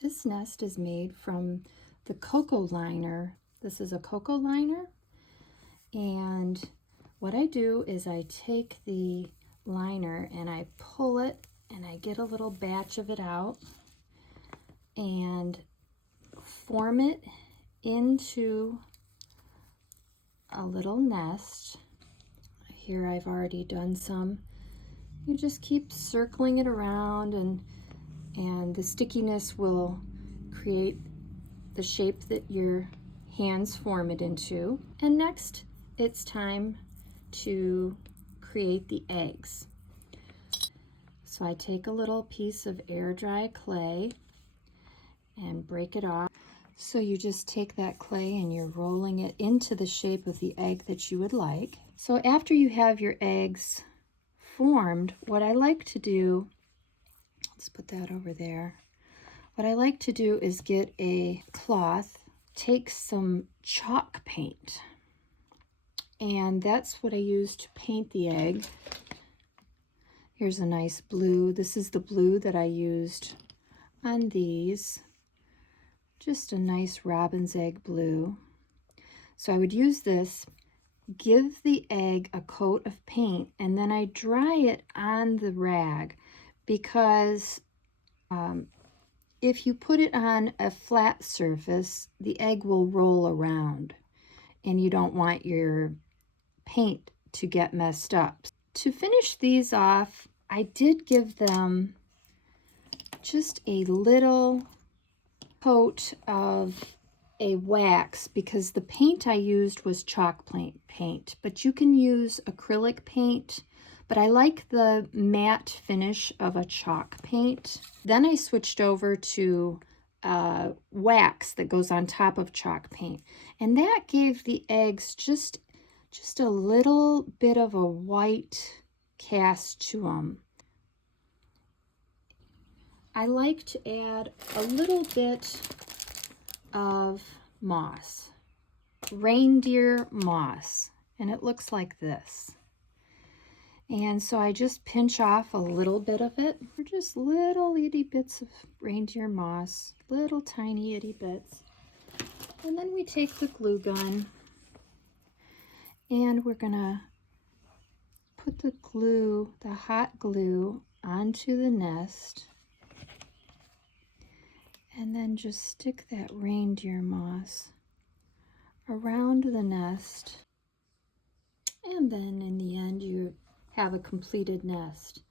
This nest is made from the cocoa liner. This is a cocoa liner, and what I do is I take the liner and I pull it and I get a little batch of it out and form it into a little nest. Here I've already done some. You just keep circling it around, and the stickiness will create the shape that your hands form it into. And next it's time to create the eggs. So I take a little piece of air dry clay and break it off. So you just take that clay and you're rolling it into the shape of the egg that you would like. So after you have your eggs formed, what I like to do, let's put that over there. What I like to do is get a cloth, take some chalk paint, and that's what I use to paint the egg. Here's a nice blue. This is the blue that I used on these. Just a nice robin's egg blue. So I would use this, give the egg a coat of paint, and then I dry it on the rag, because if you put it on a flat surface, the egg will roll around, and you don't want your paint to get messed up. To finish these off, I did give them just a little coat of a wax, because the paint I used was chalk paint, but you can use acrylic paint, but I like the matte finish of a chalk paint. Then I switched over to wax that goes on top of chalk paint, and that gave the eggs just a little bit of a white cast to them. I like to add a little bit of moss, reindeer moss, and it looks like this. And so I just pinch off a little bit of it, or just little itty bits of reindeer moss, little tiny itty bits. And then we take the glue gun and we're gonna put the glue, the hot glue, onto the nest, and then just stick that reindeer moss around the nest. And then in the end, you have a completed nest.